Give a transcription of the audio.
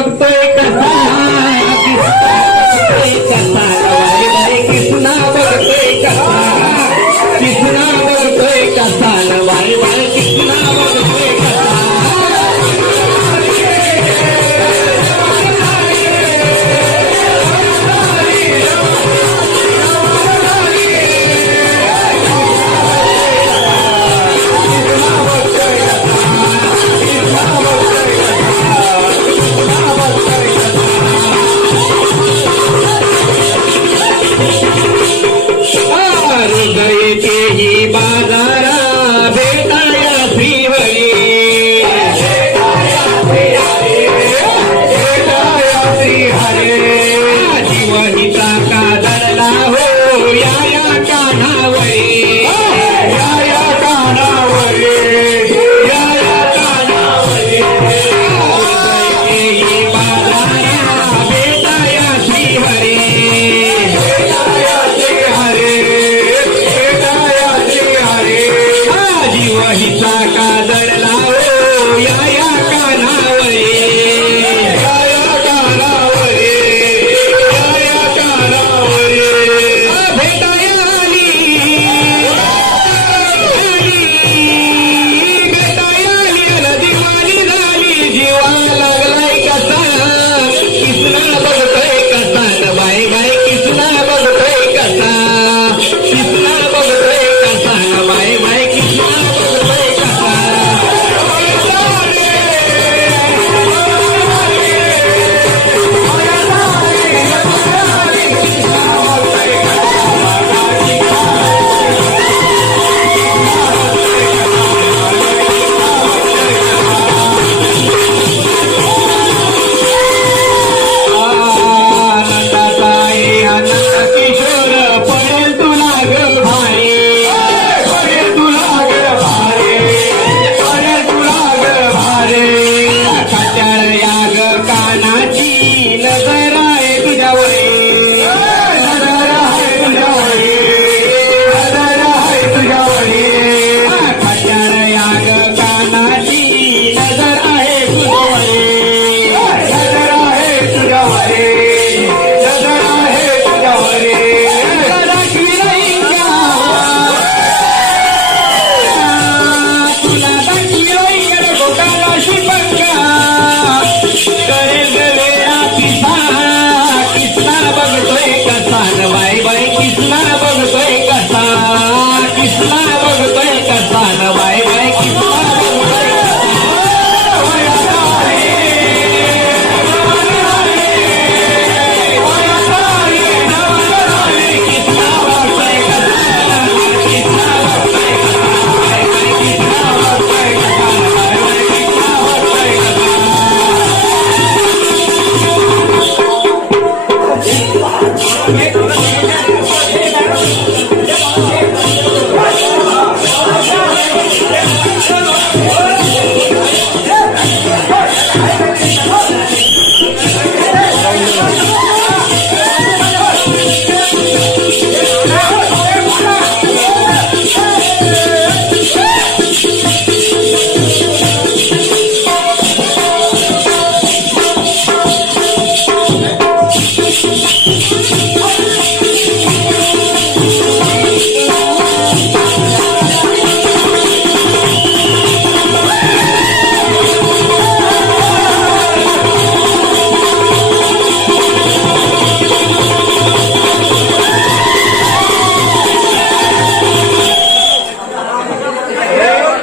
बघतोय कसा कसा वारी कृष्णा बघतोय कसा कृष्णा बघतोय कसा वारी